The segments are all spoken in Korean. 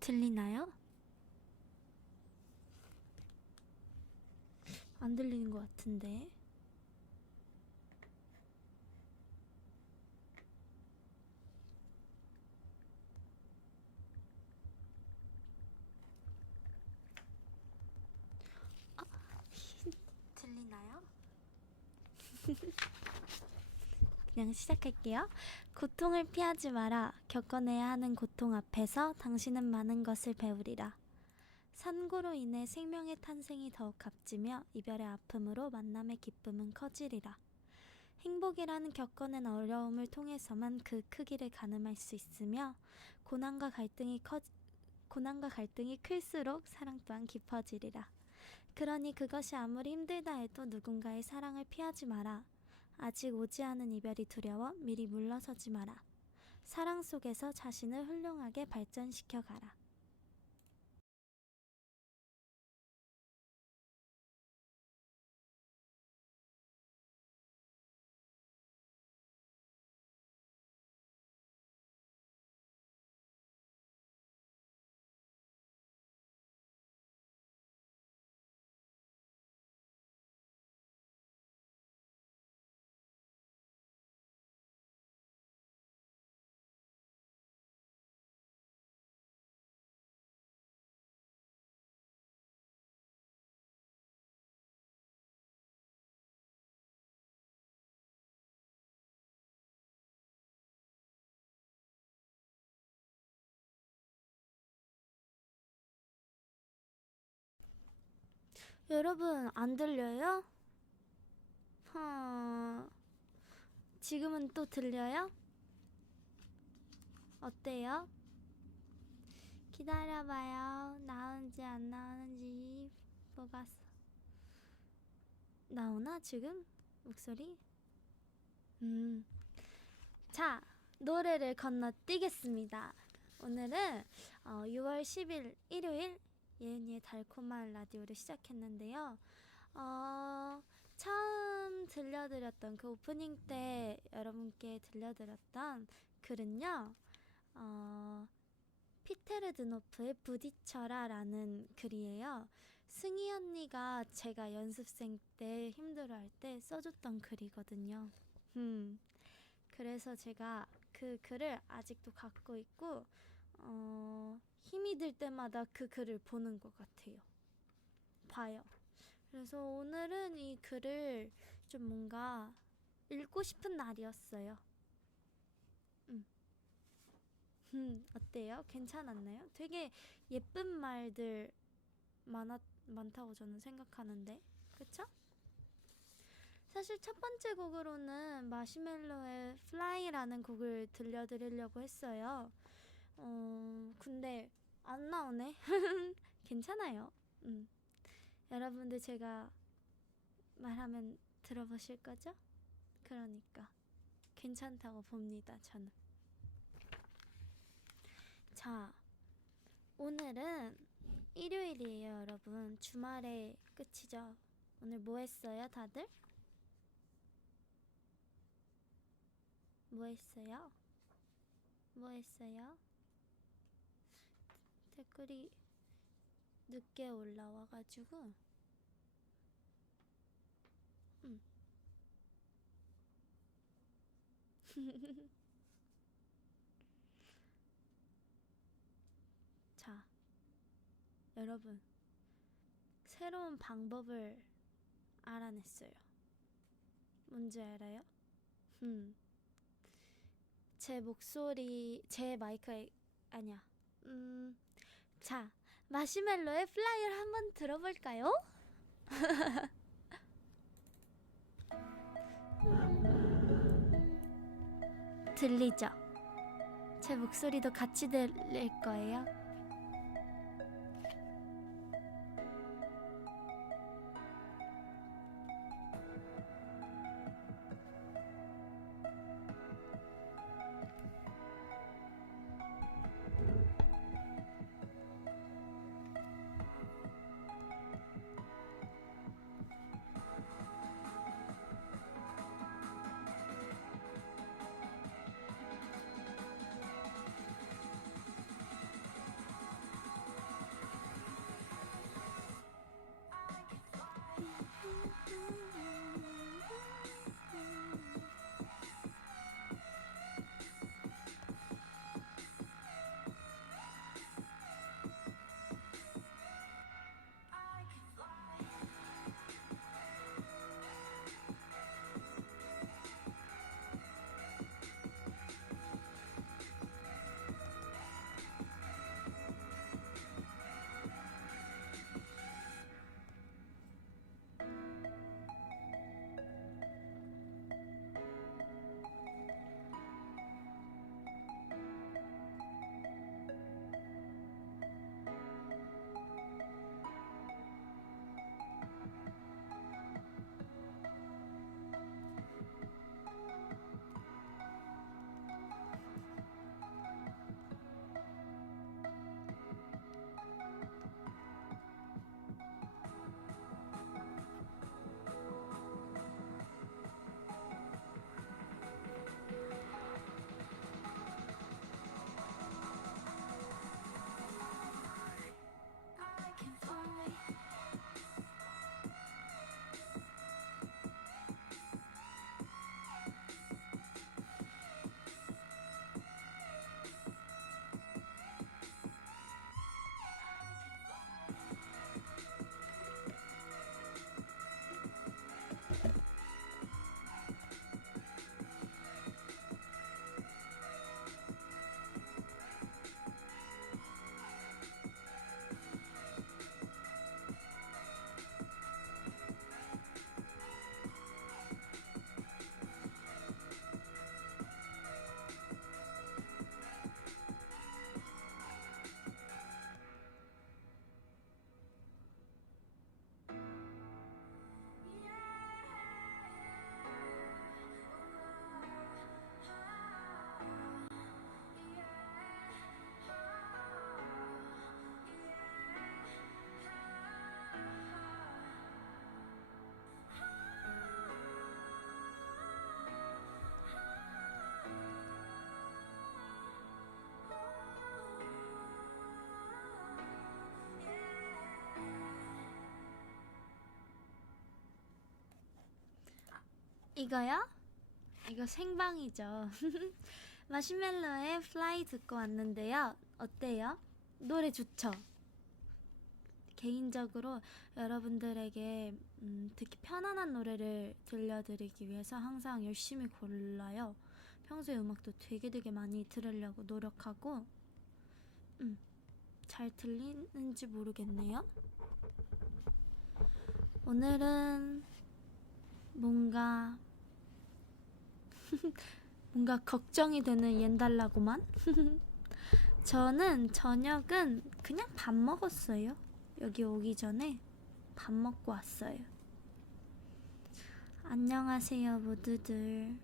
들리나요? 안 들리는 것 같은데. 아, 들리나요? 그냥 시작할게요. 고통을 피하지 마라. 겪어내야 하는 고통 앞에서 당신은 많은 것을 배우리라. 산고로 인해 생명의 탄생이 더욱 값지며 이별의 아픔으로 만남의 기쁨은 커지리라. 행복이라는 겪어낸 어려움을 통해서만 그 크기를 가늠할 수 있으며 고난과 갈등이 커 고난과 갈등이 클수록 사랑 또한 깊어지리라. 그러니 그것이 아무리 힘들다 해도 누군가의 사랑을 피하지 마라. 아직 오지 않은 이별이 두려워 미리 물러서지 마라. 사랑 속에서 자신을 훌륭하게 발전시켜 가라. 여러분 안 들려요? 하... 지금은 또 들려요? 어때요? 기다려봐요. 나오는지 안 나오는지 써- 나오나 지금 목소리? 음. 자 노래를 건너뛰겠습니다. 오늘은 어, 6월 10일 일요일 예은이의 달콤한 라디오를 시작했는데요. 어, 처음 들려드렸던 그 오프닝 때 여러분께 들려드렸던 글은요. 어, 피테르 드노프의 부딪혀라라는 글이에요. 승희 언니가 제가 연습생 때 힘들어할 때 써줬던 글이거든요. 음, 그래서 제가 그 글을 아직도 갖고 있고 어, 힘이 들 때마다 그 글을 보는 것 같아요. 봐요. 그래서 오늘은 이 글을 좀 뭔가 읽고 싶은 날이었어요. 음. 음, 어때요? 괜찮았나요? 되게 예쁜 말들 많았, 많다고 저는 생각하는데. 그쵸? 사실 첫 번째 곡으로는 마시멜로의 Fly라는 곡을 들려드리려고 했어요. 어, 근데 안 나오네. 괜찮아요. 음. 여러분들 제가 말하면 들어보실 거죠? 그러니까 괜찮다고 봅니다. 저는. 자, 오늘은 일요일이에요, 여러분. 주말의 끝이죠. 오늘 뭐 했어요, 다들? 뭐 했어요? 뭐 했어요? 댓글이 늦게 올라와가지고 음. 자 여러분 새로운 방법을 알아냈어요 뭔지 알아요? 음. 제 목소리 제 마이크에 아니야 음, 자, 마시멜로의 플라이를 한번 들어볼까요? 들리죠? 제 목소리도 같이 들릴 거예요. 이거요? 이거 생방이죠. 마시멜로의 Fly 듣고 왔는데요. 어때요? 노래 좋죠? 개인적으로 여러분들에게 음, 듣기 편안한 노래를 들려드리기 위해서 항상 열심히 골라요. 평소에 음악도 되게 되게 많이 들으려고 노력하고 음, 잘 들리는지 모르겠네요. 오늘은 뭔가 뭔가 걱정이 되는 옌달라고만 저는 저녁은 그냥 밥 먹었어요. 여기 오기 전에 밥 먹고 왔어요. 안녕하세요, 모두들.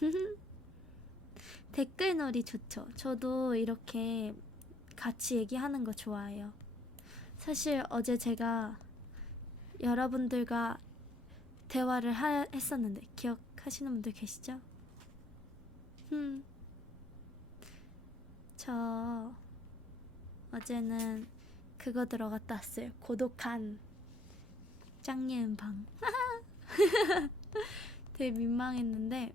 댓글 놀이 좋죠. 저도 이렇게 같이 얘기하는 거 좋아해요. 사실 어제 제가 여러분들과 대화를 하, 했었는데 기억하시는 분들 계시죠? 음. 저 어제는 그거 들어갔다 왔어요. 고독한 짱예은 방. 되게 민망했는데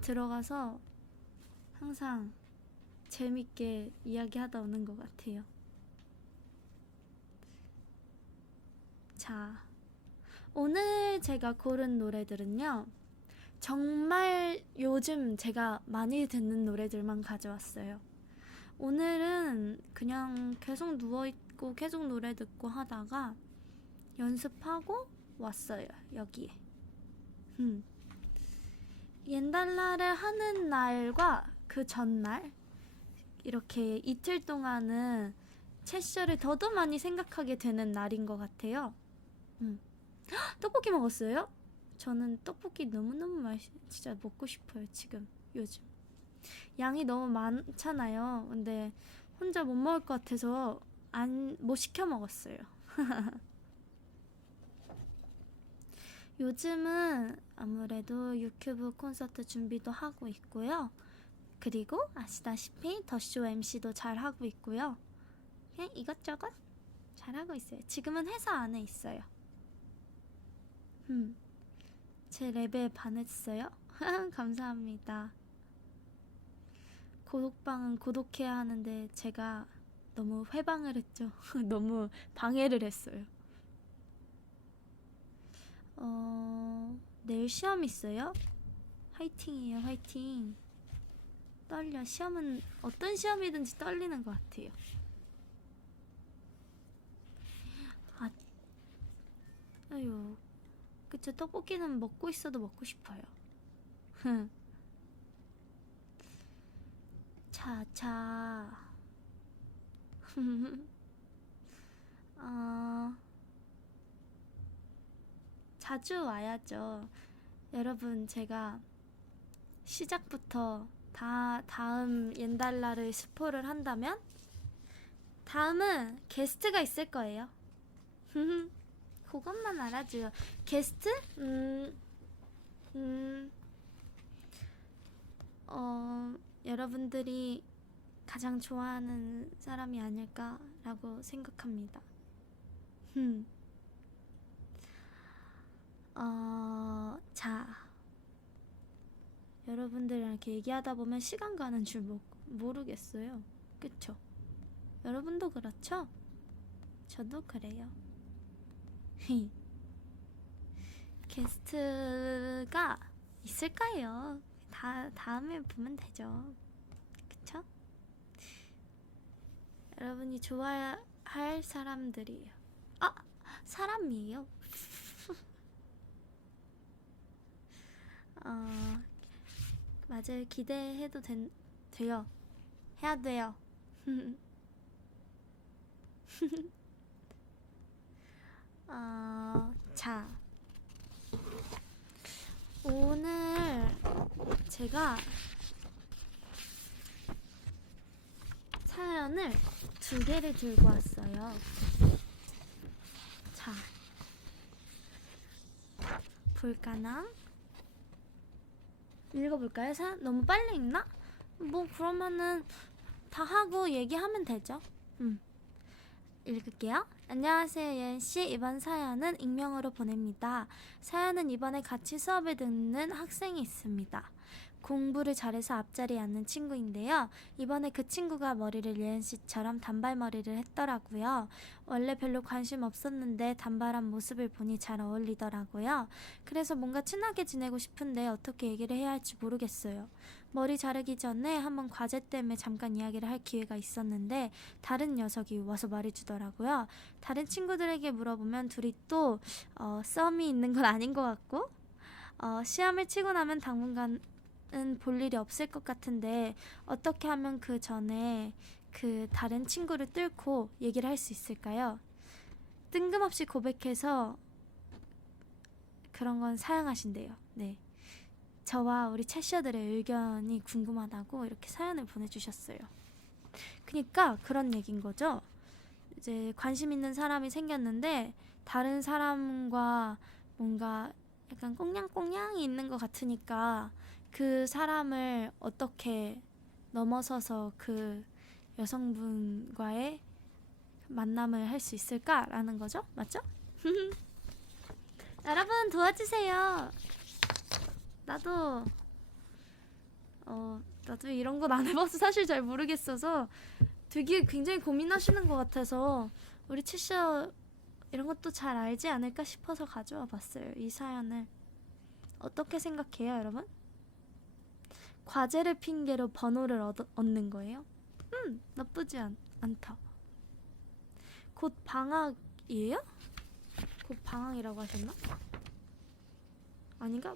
들어가서 항상 재밌게 이야기하다 오는 것 같아요. 자, 오늘 제가 고른 노래들은요. 정말 요즘 제가 많이 듣는 노래들만 가져왔어요. 오늘은 그냥 계속 누워있고 계속 노래 듣고 하다가 연습하고 왔어요, 여기에. 음. 옌달라를 하는 날과 그 전날, 이렇게 이틀 동안은 채셔를 더더 많이 생각하게 되는 날인 것 같아요. 음. 헉, 떡볶이 먹었어요? 저는 떡볶이 너무너무 맛이 진짜 먹고 싶어요 지금 요즘. 양이 너무 많잖아요. 근데 혼자 못 먹을 것 같아서 안 못 시켜 먹었어요. 요즘은 아무래도 유튜브 콘서트 준비도 하고 있고요. 그리고 아시다시피 더쇼 MC도 잘 하고 있고요. 그냥 이것저것 잘 하고 있어요. 지금은 회사 안에 있어요. 음. 제 랩에 반했어요? 감사합니다. 고독방은 고독해야 하는데 제가 너무 회방을 했죠. 너무 방해를 했어요. 어, 내일 시험 있어요? 화이팅이에요, 화이팅. 떨려. 시험은 어떤 시험이든지 떨리는 것 같아요. 아, 아유, 그쵸 떡볶이는 먹고 있어도 먹고 싶어요. 자자. 어, 자주 와야죠. 여러분 제가 시작부터 다 다음 옌달라를 스포를 한다면 다음은 게스트가 있을 거예요. 그것만 알아줘요. 게스트? 음, 음, 어, 여러분들이 가장 좋아하는 사람이 아닐까라고 생각합니다. 음. 어, 자. 여러분들이랑 이렇게 얘기하다 보면 시간 가는 줄 모, 모르겠어요. 그쵸? 여러분도 그렇죠? 저도 그래요. 게스트가 있을까요? 다 다음에 보면 되죠. 그쵸? 여러분이 좋아할 사람들이에요. 아 사람이에요. 어 맞아요. 기대해도 된, 돼요. 해야 돼요. 어, 자, 오늘 제가 사연을 두 개를 들고 왔어요. 자, 볼까나? 읽어볼까요? 사 너무 빨리 읽나? 뭐 그러면은 다 하고 얘기하면 되죠. 음. 읽을게요. 안녕하세요, 예은 씨. 이번 사연은 익명으로 보냅니다. 사연은 이번에 같이 수업을 듣는 학생이 있습니다. 공부를 잘해서 앞자리에 앉는 친구인데요. 이번에 그 친구가 머리를 예은 씨처럼 단발머리를 했더라고요. 원래 별로 관심 없었는데 단발한 모습을 보니 잘 어울리더라고요. 그래서 뭔가 친하게 지내고 싶은데 어떻게 얘기를 해야 할지 모르겠어요. 머리 자르기 전에 한번 과제 때문에 잠깐 이야기를 할 기회가 있었는데 다른 녀석이 와서 말해주더라고요. 다른 친구들에게 물어보면 둘이 또 어, 썸이 있는 건 아닌 것 같고 어, 시험을 치고 나면 당분간은 볼 일이 없을 것 같은데 어떻게 하면 그 전에 그 다른 친구를 뚫고 얘기를 할 수 있을까요? 뜬금없이 고백해서 그런 건 사양하신대요. 네. 저와 우리 채셔들의 의견이 궁금하다고 이렇게 사연을 보내주셨어요. 그니까 그런 얘긴 거죠. 이제 관심 있는 사람이 생겼는데 다른 사람과 뭔가 약간 꽁냥꽁냥이 있는 것 같으니까 그 사람을 어떻게 넘어서서 그 여성분과의 만남을 할 수 있을까라는 거죠. 맞죠? 여러분 도와주세요. 나도 어 나도 이런 건 안 해봐서 사실 잘 모르겠어서 되게 굉장히 고민하시는 것 같아서 우리 치셔 이런 것도 잘 알지 않을까 싶어서 가져와 봤어요 이 사연을 어떻게 생각해요 여러분? 과제를 핑계로 번호를 얻, 얻는 거예요? 음 나쁘지 않, 않다 곧 방학이에요? 곧 방학이라고 하셨나? 아닌가?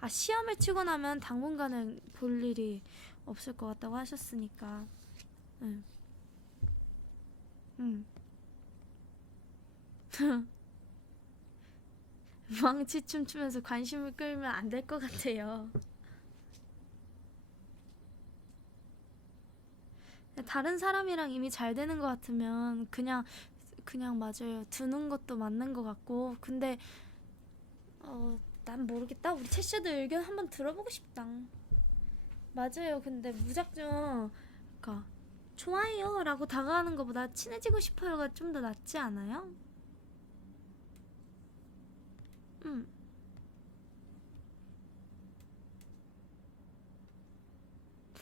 아 시험을 치고 나면 당분간은 볼 일이 없을 것 같다고 하셨으니까 응. 응. 망치 춤추면서 관심을 끌면 안 될 것 같아요. 다른 사람이랑 이미 잘 되는 것 같으면 그냥 그냥 맞아요. 두는 것도 맞는 것 같고 근데 어, 난 모르겠다. 우리 채셔들 의견 한번 들어보고 싶다. 맞아요. 근데 무작정 그러니까 좋아요라고 다가가는 것보다 친해지고 싶어요가 좀 더 낫지 않아요? 음.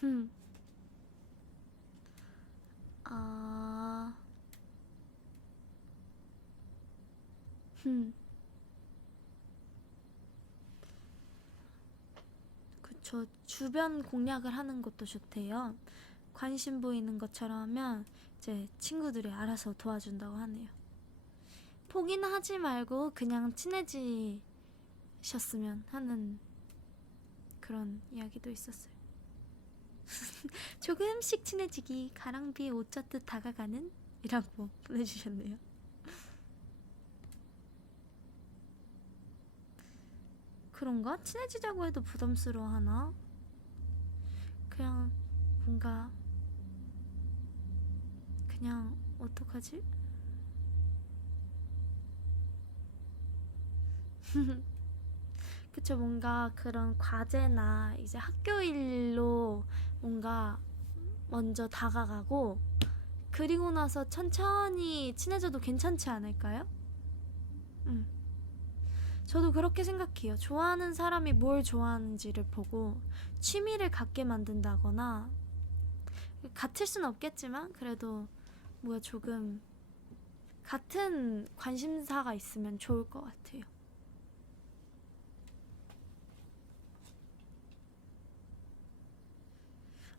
음. 아. 음. 그쵸. 주변 공략을 하는 것도 좋대요. 관심 보이는 것처럼 하면 이제 친구들이 알아서 도와준다고 하네요. 포기는 하지 말고 그냥 친해지셨으면 하는 그런 이야기도 있었어요. 조금씩 친해지기 가랑비에 옷 젖듯 다가가는 이라고 보내주셨네요. 그런가? 친해지자고 해도 부담스러워 하나? 그냥 뭔가 그냥 어떡하지? 그쵸 뭔가 그런 과제나 이제 학교 일로 뭔가 먼저 다가가고 그리고 나서 천천히 친해져도 괜찮지 않을까요? 음. 저도 그렇게 생각해요. 좋아하는 사람이 뭘 좋아하는지를 보고 취미를 갖게 만든다거나 같을 순 없겠지만 그래도 뭐야 조금 같은 관심사가 있으면 좋을 것 같아요.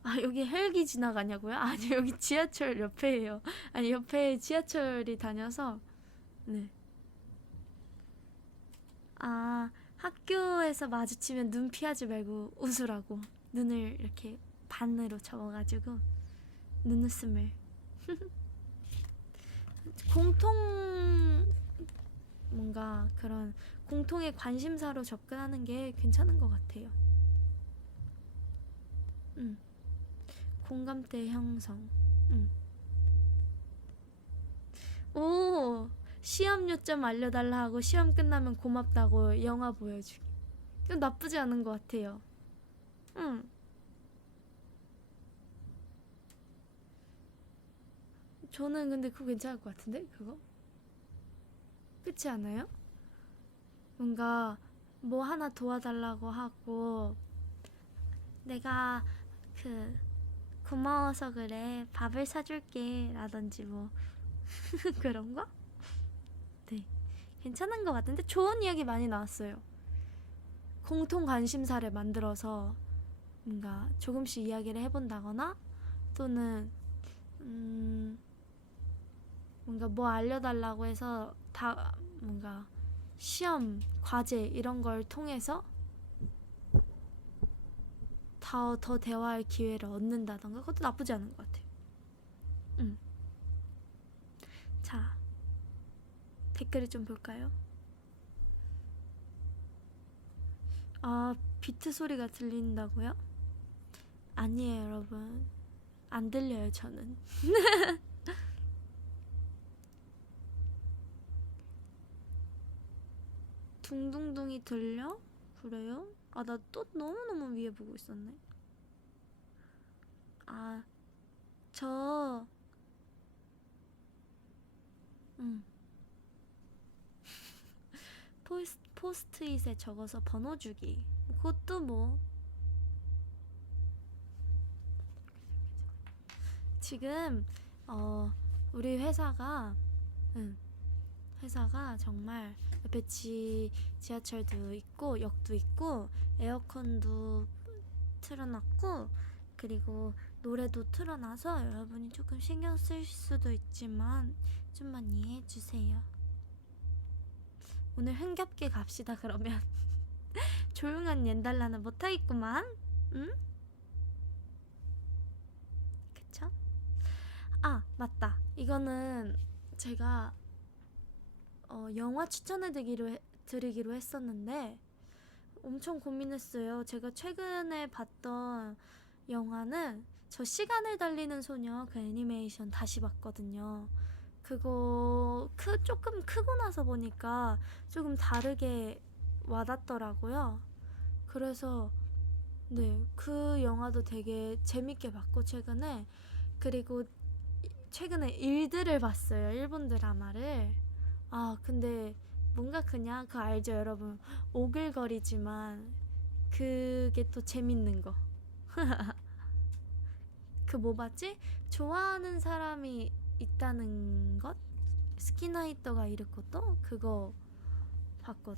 아 여기 헬기 지나가냐고요? 아니 여기 지하철 옆에예요. 아니 옆에 지하철이 다녀서 네. 아 학교에서 마주치면 눈 피하지 말고 웃으라고 눈을 이렇게 반으로 접어가지고 눈웃음을 공통 뭔가 그런 공통의 관심사로 접근하는 게 괜찮은 것 같아요. 음. 공감대 형성. 음. 오, 시험 요점 알려달라 하고 시험 끝나면 고맙다고 영화 보여주기. 이건 나쁘지 않은 것 같아요. 응. 저는 근데 그거 괜찮을 것 같은데 그거 그렇지 않아요? 뭔가 뭐 하나 도와달라고 하고 내가 그 고마워서 그래 밥을 사줄게 라든지 뭐 그런 거? 네 괜찮은 것 같은데 좋은 이야기 많이 나왔어요 공통 관심사를 만들어서 뭔가 조금씩 이야기를 해본다거나 또는 음 뭔가 뭐 알려달라고 해서 다 뭔가 시험 과제 이런 걸 통해서 더, 더 대화할 기회를 얻는다던가 그것도 나쁘지 않은 것 같아요. 음. 자 댓글을 좀 볼까요? 아 비트 소리가 들린다고요? 아니에요 여러분 안 들려요 저는 둥둥둥이 들려? 그래요? 아 나 또 너무너무 위에 보고 있었네 아저 음. 포스, 포스트잇에 적어서 번호 주기. 그것도 뭐. 지금 어 우리 회사가 응, 회사가 정말 옆에 지 지하철도 있고 역도 있고 에어컨도 틀어놨고 그리고 노래도 틀어놔서 여러분이 조금 신경 쓸 수도 있지만 좀만 이해해 주세요. 오늘 흥겹게 갑시다 그러면. 조용한 옌달라는 못하겠구만. 응? 그쵸? 아 맞다. 이거는 제가 어, 영화 추천해 드리기로, 해- 드리기로 했었는데 엄청 고민했어요. 제가 최근에 봤던 영화는 저 시간을 달리는 소녀 그 애니메이션 다시 봤거든요 그거 크, 조금 크고 나서 보니까 조금 다르게 와닿더라고요. 그래서 네, 그 영화도 되게 재밌게 봤고 최근에 그리고 이- 최근에 일들을 봤어요. 일본 드라마를. 아, 근데 뭔가 그냥 그 알죠, 여러분. 오글거리지만 그게 또 재밌는 거. 그 뭐 봤지? 좋아하는 사람이 있다는 것? 스키나이터가 이르코또 그거 봤거든.